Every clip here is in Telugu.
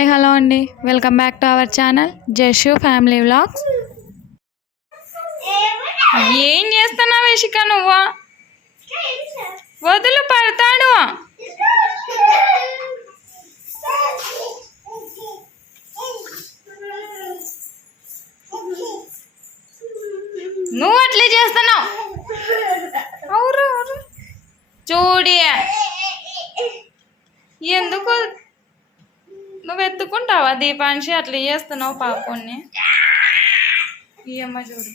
హాయ్ హలో అండి. Welcome back to our channel Jashu family vlogs. ఏం చేస్తున్నావు ఇషిక నువ్వు? వదులు పడతాడు. నువ్వు అట్లే చేస్తున్నావు? చూడి ఎందుకు నువ్వు ఎత్తుకుంటావా దీపాంశి? అట్లా చేస్తున్నావు పాపని ఈ అమ్మ చూడు.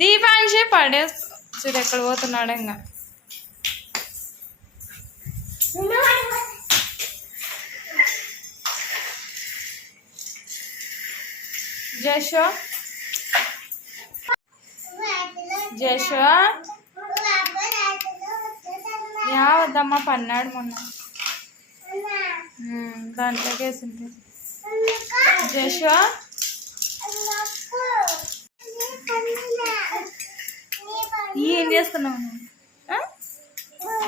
దీపాంశి పడే చూడు ఎక్కడ పోతున్నాడు ఇంకా. జషో? జషో? యా వద్దమ్మా పన్నాడు మొన్న. ఉమ్, దాంట్లోకి వేసింది జషో? ఏం చేస్తున్నావు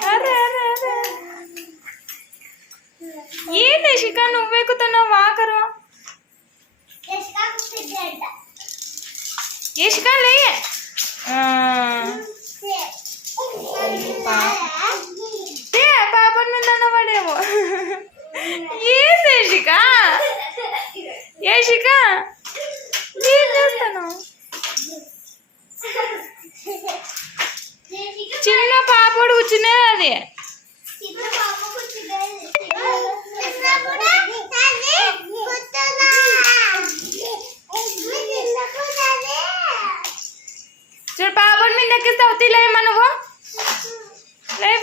అరే అరే అరే. ఏంటి శిఖ నువ్వు ఎక్కుతున్నావు వాకరు ఏ శిఖ లే. పాప.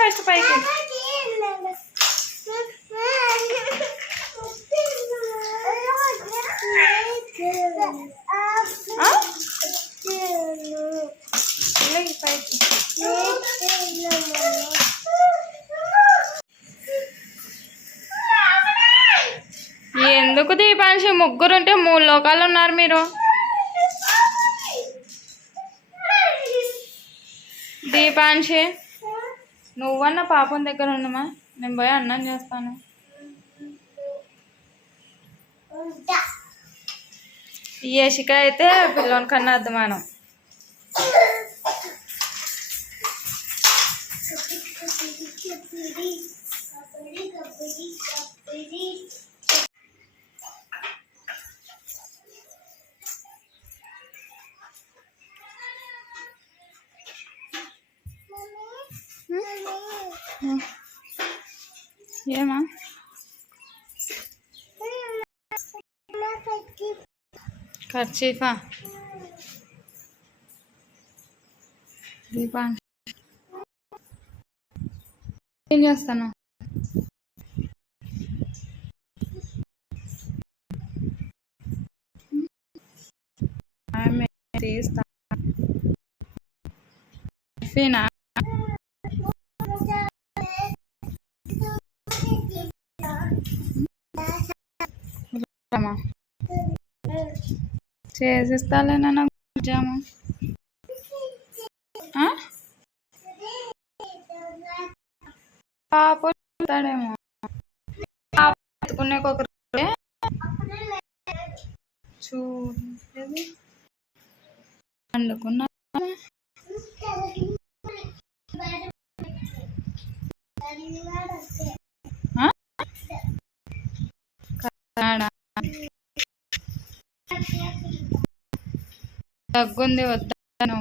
ఫస్ట్ పైకి. ఎందుకు దీపాంశి? ముగ్గురు ఉంటే మూడు లోకాలు ఉన్నారు మీరు. దీపాంశి. నువ్వన్న పాపం దగ్గర ఉండమా నేను పోయి అన్నం చేస్తాను. ఈ యశిక అయితే పిల్లోని కన్నా అర్థమానం ఏమా? ఖర్చీఫా. దీపా. ఏం చేస్తాను ఆమె తీస్తా. చేస్తామా? రామా చేసిస్తాలే నాన్న జాము పాప తాడేమో పాప ఎత్తుకునే ఒక చూడలేదు వండుకున్నా తగ్గుంది వద్దాను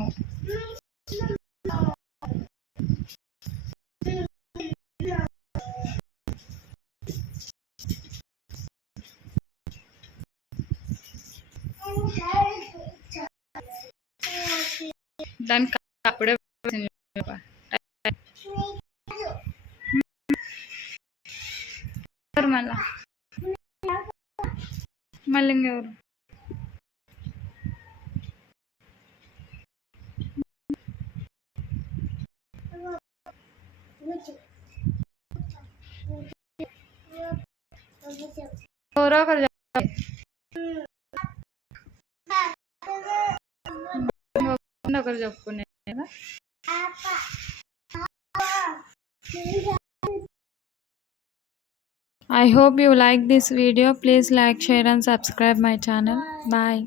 దానికి అప్పుడే మళ్ళీ ఎవరు మళ్ళీ ఇంకెవరు? I hope you like this video please like share and subscribe my channel bye